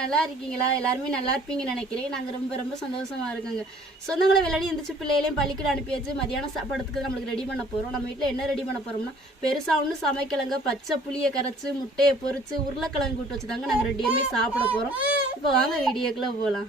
நல்லா இருக்கீங்களா? எல்லாருமே நல்லா இருப்பீங்கன்னு நினைக்கிறேன். நாங்கள் ரொம்ப ரொம்ப சந்தோஷமாக இருக்கோங்க. சொந்தங்களை விளையாடி எந்திரிச்சு பிள்ளைகளையும் பள்ளிக்கூட அனுப்பியாச்சு. மதியானம் சாப்பாடுறதுக்கு நம்மளுக்கு ரெடி பண்ண போகிறோம் நம்ம வீட்டில் என்ன ரெடி பண்ண போகிறோம்னா பெருசாக ஒன்று சமைக்கலங்க. பச்சை புளியை கரைச்சி முட்டையை பொறிச்சு உருளைக்கிழங்கு கூட்டு வச்சு தாங்க நாங்கள் ரெடியுமே சாப்பிட போகிறோம் இப்போ வாங்க வீடியோக்குள்ளே போகலாம்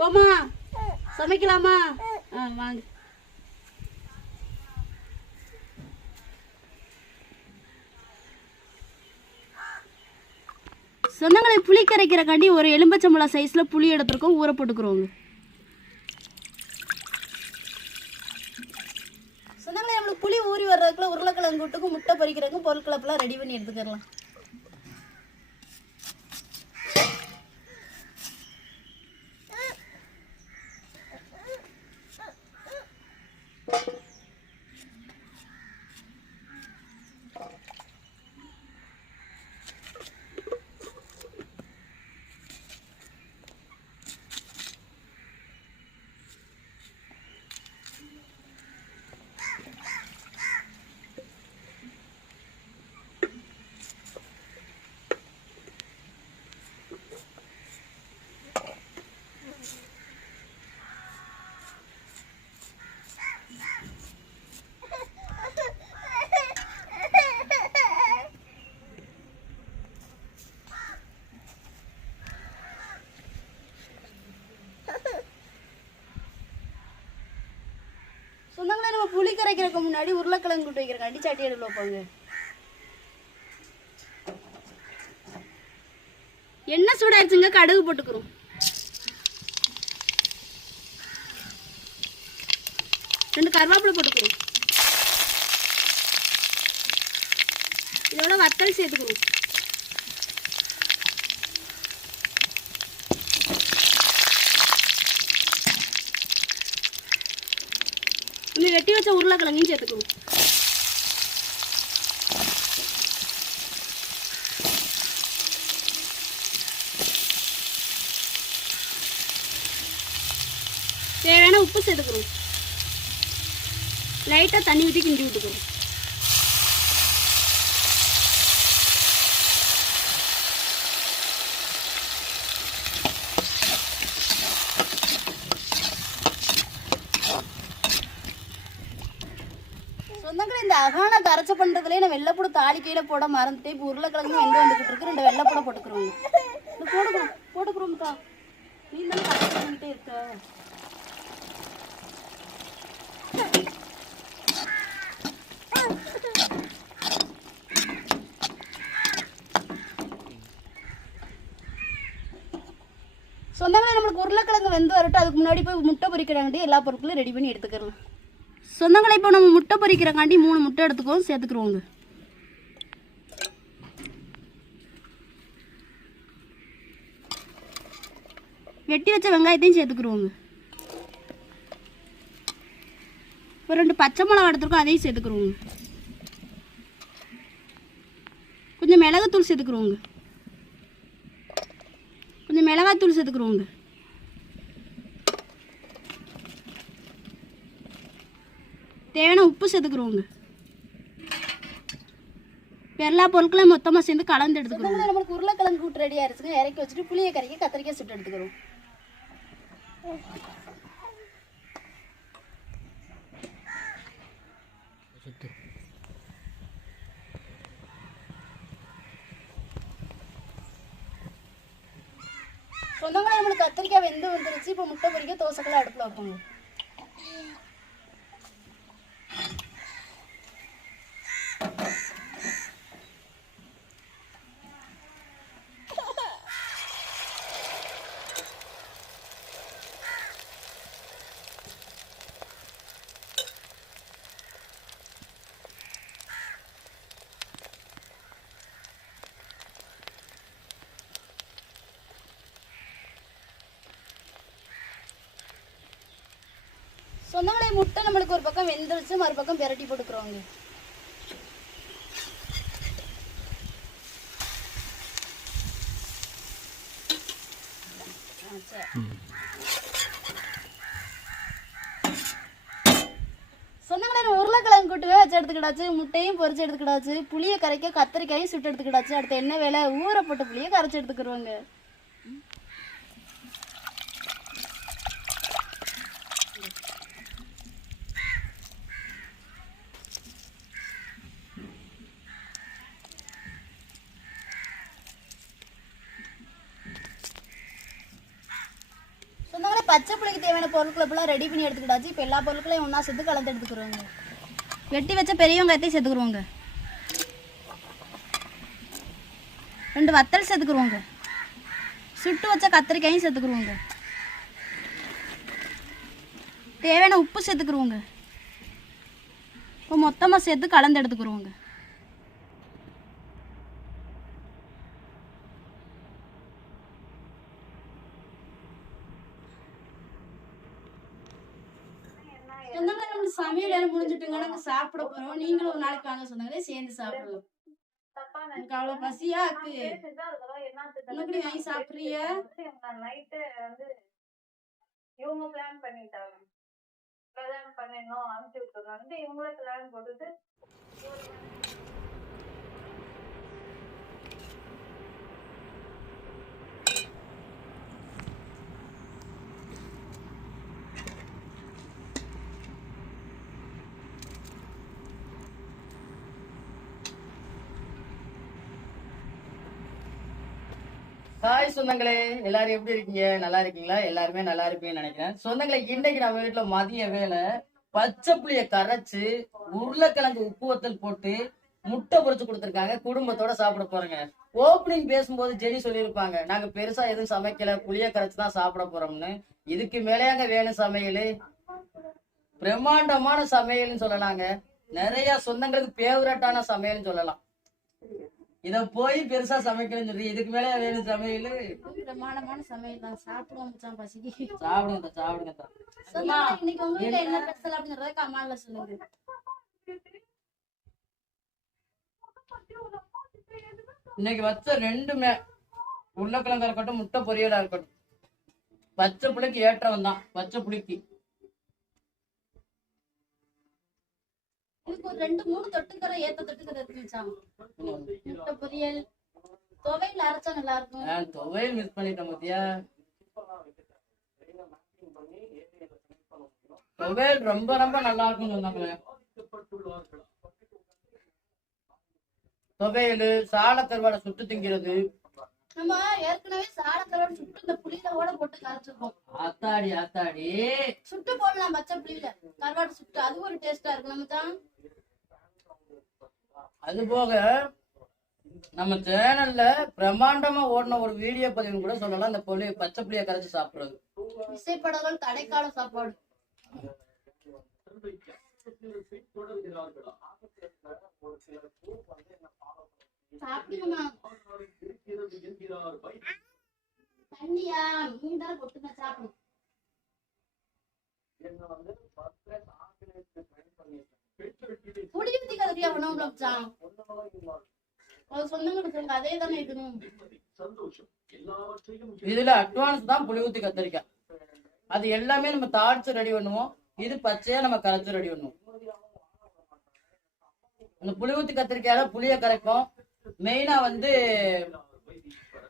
போமா சமைக்கலாமா? ஆ வாங்க. சொந்தங்களை புளி கரைக்கிறக்காண்டி ஒரு எலும்பச்சம்பழம் சைஸில் புளி எடுத்துருக்கோம் ஊற போட்டுக்கிறோங்க. சொந்தங்களை நம்மளுக்கு புளி ஊறி வர்றதுக்குள்ள உருளைக்கிழங்கு கூட்டுக்கும் முட்டை பொறிக்கிறதுக்கும் பொருட்களப்பெல்லாம் ரெடி பண்ணி எடுத்துக்கலாம் சொந்தங்களே புளி கரைக்கிறதுக்கு முன்னாடி உருளைக்கிழங்கு கூட்டு வைக்கிறக்காண்டி சட்டி எடுத்து வைப்பாங்க. எண்ணெய் சூடாயிருச்சுங்க? கடுகு போட்டுக்கிறோம். ரெண்டு கருவேப்பிலை போட்டுக்கிறோம். இதோட வத்தல் சேர்த்துக்கிறோம். வெட்டி வச்ச உருளைக்கிழங்கையும் சேர்த்துக்கணும். தேவையான உப்பு சேர்த்துக்கணும். லைட்டாக தண்ணி ஊற்றி கிண்டி விட்டுக்கணும். சொந்தங்கள் நான் அகான கரைச்ச பண்றதுலயே நான் தாளி கையில் போட மறந்துட்டே இப்போ உருளைக்கிழங்கு வெந்து வந்துக்கிட்டு இருக்கு. ரெண்டு வெள்ளைப்பூட போட்டுக்கிறோம். இது போட்டுக்கிறோம் போட்டுக்கிறோம்க்கா நீ தான் கரைச்சி பண்ணிட்டே இருக்க. சொந்தங்களே நம்மளுக்கு உருளைக்கிழங்கு வெந்து வரட்டும். அதுக்கு முன்னாடி போய் முட்டை பொறிக்கிறாங்கட்டி எல்லா பொருட்களும் ரெடி பண்ணி எடுத்துக்கலாம். சொந்தங்களை இப்போ நம்ம முட்டை பொரிக்கிறக்காண்டி மூணு முட்டை எடுத்துக்குவோம் சேர்த்துக்குருவோங்க. வெட்டி வச்ச வெங்காயத்தையும் சேர்த்துக்குருவோங்க. ஒரு ரெண்டு பச்சை மிளகா எடுத்துருக்கோம் அதையும் சேர்த்துக்குருவோங்க. கொஞ்சம் மிளகுத்தூள் சேர்த்துக்குருவோங்க. கொஞ்சம் மிளகாத்தூள் சேர்த்துக்குருவோங்க தேவையான உப்பு சேர்த்துக்கிறோங்க எல்லா பொருட்களையும் மொத்தமாக சேர்ந்து கலந்து எடுத்துக்கிறோம் நம்மளுக்கு உருளைக்கிழங்கு கூட்டு ரெடி ஆயிருச்சுங்க இறக்கி வச்சுட்டு புளியை கரைக்கி கத்திரிக்காய் சுட்டு எடுத்துக்கிறோம். சொந்தங்களே நம்மளுக்கு கத்திரிக்காய் வெந்து வந்துருச்சு. இப்போ முட்டை பொறிக்க தோசைக்கெல்லாம் அடுப்பில் வைப்போங்க சொந்தமலை முட்டை நம்மளுக்கு ஒரு பக்கம் வெந்துருச்சு மறுபக்கம் பிரட்டி போட்டுக்கிறோங்க. ஆ, உருளைக்கிழங்கு கூட்டுவே வச்சு எடுத்துக்கிடாச்சு முட்டையும் பொறிச்சு எடுத்துக்கிடாச்சு புளியை கரைக்க கத்திரிக்காயும் சுட்டு எடுத்துக்கிடாச்சு அடுத்து என்ன வேலை? ஊற போட்ட புளியை கரைச்சி எடுத்துக்கிடுவாங்க சொன்னாங்களே பச்சை புளிக்கு தேவையான பொருட்களை ஃபுல்லாக ரெடி பண்ணி எடுத்துக்கிட்டாச்சு. இப்போ எல்லா பொருட்களையும் ஒன்றா சேர்த்து கலந்து எடுத்துக்கிறோங்க வெட்டி வச்ச பெரிய வெங்காயத்தையும் சேர்த்துக்குருவோங்க ரெண்டு வத்தல் சேர்த்துக்குருவோங்க சுட்டு வச்ச கத்திரிக்காயும் சேர்த்துக்குருவோங்க தேவையான உப்பு சேர்த்துக்குருவோங்க இப்போ மொத்தமாக சேர்த்து கலந்து எடுத்துக்குருவோங்க சொன்னாங்க நம்ம சமையல் வேலை சாப்பிட போறோம். நீங்களும் ஒரு நாளைக்கு வாங்க சொன்னாங்களே சேர்ந்து சாப்பிடுவோம். எனக்கு அவ்வளவு பசியா இருக்கு. உனக்கு வாங்கி சாப்பிடுறிய? நைட்டு வந்து இவங்க பிளான் பண்ணிட்டாங்க. பிளான் பண்ணிடணும் அனுப்பிச்சு விட்டுருங்க வந்து இவங்களே பிளான் போட்டுட்டு ஹாய் சொந்தங்களே. எல்லாரும் எப்படி இருக்கீங்க? நல்லா இருக்கீங்களா? எல்லாருமே நல்லா இருப்பீங்கன்னு நினைக்கிறேன். சொந்தங்களே இன்னைக்கு நம்ம வீட்டுல மதிய வேலை பச்சை புளிய கரைச்சு உருளைக்கிழங்கு உப்பு வத்தல் போட்டு முட்டை பொறிச்சு கொடுத்துருக்காங்க. குடும்பத்தோட சாப்பிட போறேங்க. ஓப்பனிங் பேசும்போது ஜெனி சொல்லியிருப்பாங்க. நாங்க பெருசா எதுவும் சமைக்கல. புளிய கரைச்சு தான் சாப்பிட போறோம்னு. இதுக்கு மேலேயாங்க வேணும் சமையல். பிரம்மாண்டமான சமையல்னு சொல்லலாங்க. நிறைய சொந்தங்களுக்கு ஃபேவரட்டான சமையல்னு சொல்லலாம். இத போய் பெருசா சமைக்கணும்னு சொல்லி இதுக்கு மேலே வேணும் சமையல். பிரமாண்டமான சமையல் தான். சாப்பிடுவோம் மச்சான் பசிக்கு. சாப்பிடுங்க சாப்பிடுங்க தா. சொன்னாங்க இன்னைக்கு உங்க வீட்டுல என்ன? ஸ்பெஷல் அப்படிங்கறத கமால்ல சொல்லுங்க. இன்னைக்கு வச்ச ரெண்டுமே உருளைக்கிழங்கா இருக்கட்டும் முட்டை பொரியலா இருக்கட்டும். பச்சை புளிக்கு ஏற்றம் தான் பச்சை புளிக்கு. ஒரு ரெண்டு மூணு தொட்டுக்கரை ஏத்த தொட்டுக்கரை இருக்கு மச்சான். முட்டை பொரியல் துவையில அரைச்சா நல்லா இருக்கும். துவையல் மிஸ் பண்ணிட்டேன் மத்தியா துவையல் ரொம்ப ரொம்ப நல்லா இருக்கும்னு சொன்னாங்களே. துவையல் சால கருவாடை சுட்டு திங்கிறது. நம்ம ஏற்கனவே சாடக்கரோட சுட்டு இந்த புளியில கூட போட்டு கரைச்சிருக்கோம். ஆத்தாடி ஆத்தாடி. சுட்டு போடலாம் பச்சை புளியில. கருவாடு சுட்டு அது ஒரு டேஸ்டா இருக்கும் நம்ம தான் அது போக நம்ம சேனல்ல பிரம்மாண்டமா ஓடின ஒரு வீடியோ பதிவு கூட சொல்லலாம். இந்த புளி பச்சை புளிய கரைச்சு சாப்பிடுறது. விசைப்படங்கள் தடைக்கால சாப்பாடு. சாப்பிடுங்கம்மா தண்ணியா? கொட்டுங்க சாப்பிடும் ஊத்தி கதறியா உணவு வச்சான் சொந்தங்களுக்கு அதே தானே இருக்கணும். இதுல அட்வான்ஸ் தான் புளி ஊத்தி கத்திரிக்காய். அது எல்லாமே நம்ம தாளிச்சு ரெடி பண்ணுவோம். இது பச்சையா நம்ம கரைச்சு ரெடி பண்ணுவோம். அந்த புளி ஊத்தி கத்திரிக்காயில புளிய கரைப்போம். மெயினா வந்து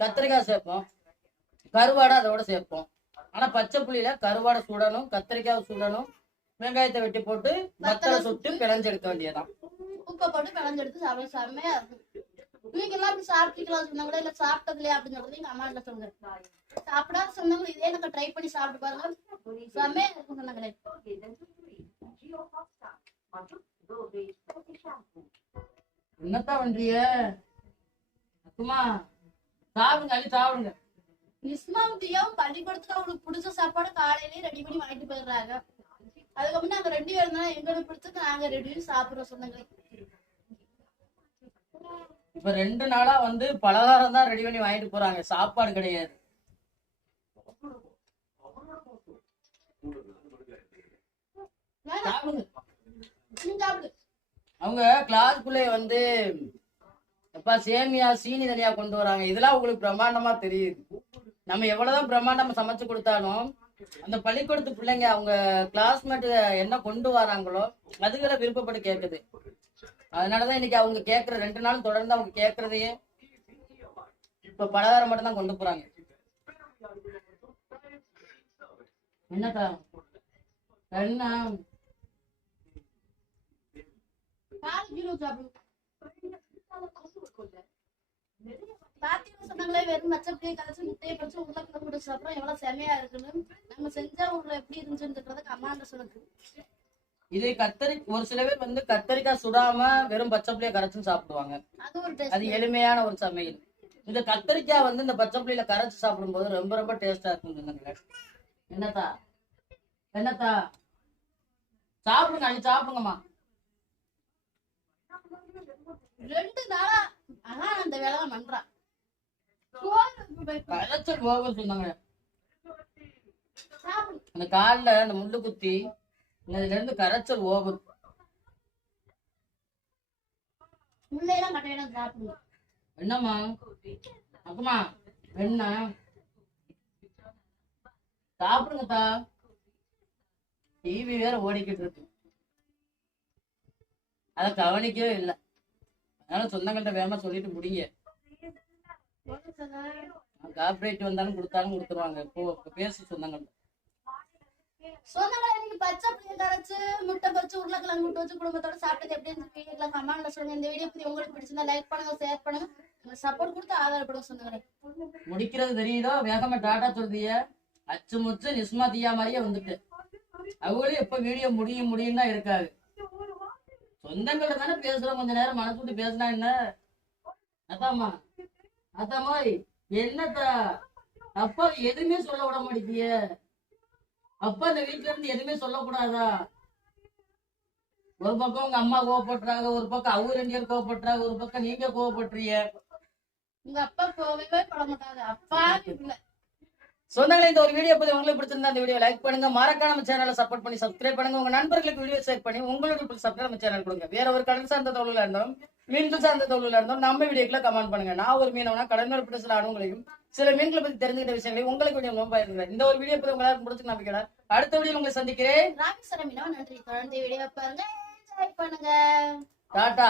கத்திரிக்காய் சேர்ப்போம். கருவாடை அதோட சேர்ப்போம். ஆனா பச்சை புளியில கருவாடை சுடணும் கத்திரிக்காய் சுடணும். வெங்காயத்தை வெட்டி போட்டு வத்தலை சுட்டு பிணைஞ்சு எடுக்க வேண்டியதான் உப்பை போட்டு கலந்தெடுத்து சாப்பிட செம்மையா இருக்கும். நீங்க எல்லாம் அப்படி சாப்பிட்டுக்கலாம் சொன்னாங்களா இல்ல சாப்பிட்டது இல்லையா அப்படின்னு சொல்றது எங்க அம்மா சொல்லுங்க சாப்பிடாத சொன்னாங்க இதே எனக்கு ட்ரை பண்ணி சாப்பிட்டு பாருங்க. செம்மையா இருக்கும் சொன்னாங்களே என்னத்தான் பண்றீங்க? அக்குமா சாப்பிடுங்க அள்ளி சாப்பிடுங்க. நிஸ்மாவும் தியாவும் பள்ளிக்கூடத்துக்கு அவங்களுக்கு பிடிச்ச சாப்பாடு காலையிலேயே ரெடி பண்ணி வாங்கிட்டு போயிடுறாங்க. அதுக்கப்புறம் நாங்க ரெண்டு பேரும் தான் எங்களுக்கு பிடிச்சது நாங்க ரெடி பண்ணி சாப்பிடுறோம் சொன்னாங்களே இப்ப ரெண்டு நாளா வந்து பலகாரம் தான் ரெடி பண்ணி வாங்கிட்டு போறாங்க. சாப்பாடு கிடையாது. அவங்க கிளாஸ்க்குள்ளே வந்து எப்பா சேமியா சீனி தனியா கொண்டு வராங்க. இதெல்லாம் உங்களுக்கு பிரம்மாண்டமா தெரியுது. நம்ம எவ்வளவுதான் பிரம்மாண்டமா சமைச்சு கொடுத்தாலும் அந்த பள்ளிக்கூடத்து பிள்ளைங்க அவங்க கிளாஸ்மேட் என்ன கொண்டு வராங்களோ அதுகளை விருப்பப்பட்டு கேட்குது அதனாலதான் இன்னைக்கு அவங்க கேட்கற ரெண்டு நாள் தொடர்ந்து அவங்க கேட்கறதையே இப்ப பலகாரம் மட்டும் தான் கொண்டு போறாங்க. என்னக்கா? என்ன நிறைய பாத்தீங்கன்னா சொன்னாங்களே வெறும் மச்சப்படியை கரைச்சு முட்டையை பறிச்சு உருளைக்கிழங்கு போட்டு சாப்பிட்றோம் எவ்வளவு செமையா இருக்குன்னு. நம்ம செஞ்சா உங்களை எப்படி இருந்துச்சுன்றத கமாண்ட சொல்லுங்க. இது கத்தரி ஒரு சில பேர் வந்து கத்தரிக்காய் சுடாம வெறும் பச்சை புளிய கரைச்சும் சாப்பிடுவாங்க. அது அது எளிமையான ஒரு சமையல். இந்த கத்தரிக்காய் வந்து இந்த பச்சை புளியில கரைச்சு சாப்பிடும்போது ரொம்ப ரொம்ப டேஸ்டா இருக்கும் என்னத்தா? என்னத்தா? சாப்பிடுங்க அள்ளி சாப்பிடுங்கம்மா. ரெண்டு நாளா ஆனா அந்த வேலை தான் பண்றா. கோயிலுக்கு போய் கரைச்சல் போக சொன்னாங்க. அந்த கால்ல அந்த முள்ளு குத்தி இதுல இருந்து கரைச்சல் சாப்பிடுங்க என்னம்மா? அக்கம்மா என்ன சாப்பிடுங்கத்தா டிவி வேற ஓடிக்கிட்டு இருக்கு. அத கவனிக்கவே இல்லை. அதனால சொந்தங்கள்ட்ட வேகமா சொல்லிட்டு முடிங்க. கார்பரேட் வந்தாலும் கொடுத்தாலும் கொடுத்துருவாங்க. இப்போ பேசு சொந்தங்கள்ட்ட சொந்தங்களை இன்னைக்கு பச்சை புளியை கரைச்சு முட்டை பறிச்சு உருளைக்கிழங்கு விட்டு வச்சு குடும்பத்தோட சாப்பிட்டது எப்படின்னு வீடியோல கமெண்ட்ல சொல்லுங்க. இந்த வீடியோ பத்தி உங்களுக்கு பிடிச்சிருந்தா லைக் பண்ணுங்க ஷேர் பண்ணுங்க. சப்போர்ட் கொடுத்து ஆதரப்படுங்க சொந்தங்களே. முடிக்கிறது தெரியுதோ? வேகமா டாடா சொல்றீங்க அச்சு முச்சு நிஸ்மா தீயா மாதிரியே வந்துட்டு. அவங்களும் எப்ப வீடியோ முடியும் முடியும் தான் இருக்காது சொந்தங்கள்ட்ட தானே பேசுறோம். கொஞ்ச நேரம் மனசு விட்டு பேசினா என்ன? அதாம்மா. அதாம்மா என்னத்தா? அப்பா எதுவுமே சொல்ல விட மாட்டேங்கிய அப்பா இந்த வீட்டுல இருந்து எதுவுமே சொல்லக்கூடாதா? ஒரு பக்கம் உங்க அம்மா கோவப்படுறாங்க ஒரு பக்கம் அவங்க ரெண்டு பேர் கோவப்படுறாங்க ஒரு பக்கம் நீங்க கோவப்படுறீங்க. உங்க அப்பா கோவமே பட மாட்டாங்க அப்பா இல்ல சொந்தங்களே இந்த ஒரு வீடியோ பத்தி உங்களுக்கு பிடிச்சிருந்தா இந்த வீடியோ லைக் பண்ணுங்க. மறக்காம நம்ம சேனலை சப்போர்ட் பண்ணி சப்ஸ்கிரைப் பண்ணுங்க. உங்க நண்பர்களுக்கு வீடியோ ஷேர் பண்ணி உங்களுடைய சப்ஸ்கிரைப் நம்ம சேனல் கொடுங்க. வேற ஒரு கடல் சார்ந்த தொழில இருந்தாலும் மீன்கள் சார்ந்த தொழில இருந்தாலும் நம்ம வீடியோக்குள்ள கமெண்ட் பண்ணுங்க. நான் ஒரு மீனவனா கடல் பிடிச்ச சில அனுபவங்களையும் சில மீன்களை பத்தி தெரிஞ்சுக்கிட்ட விஷயங்களையும் உங்களுக்கு வீடியோ ரொம்ப இந்த ஒரு வீடியோ பத்தி உங்களுக்கு பிடிச்சி நம்பிக்கிறேன் அடுத்த வீடியோ உங்களை சந்திக்கிறேன். நன்றி. தொடர்ந்து வீடியோ பாருங்க டாடா.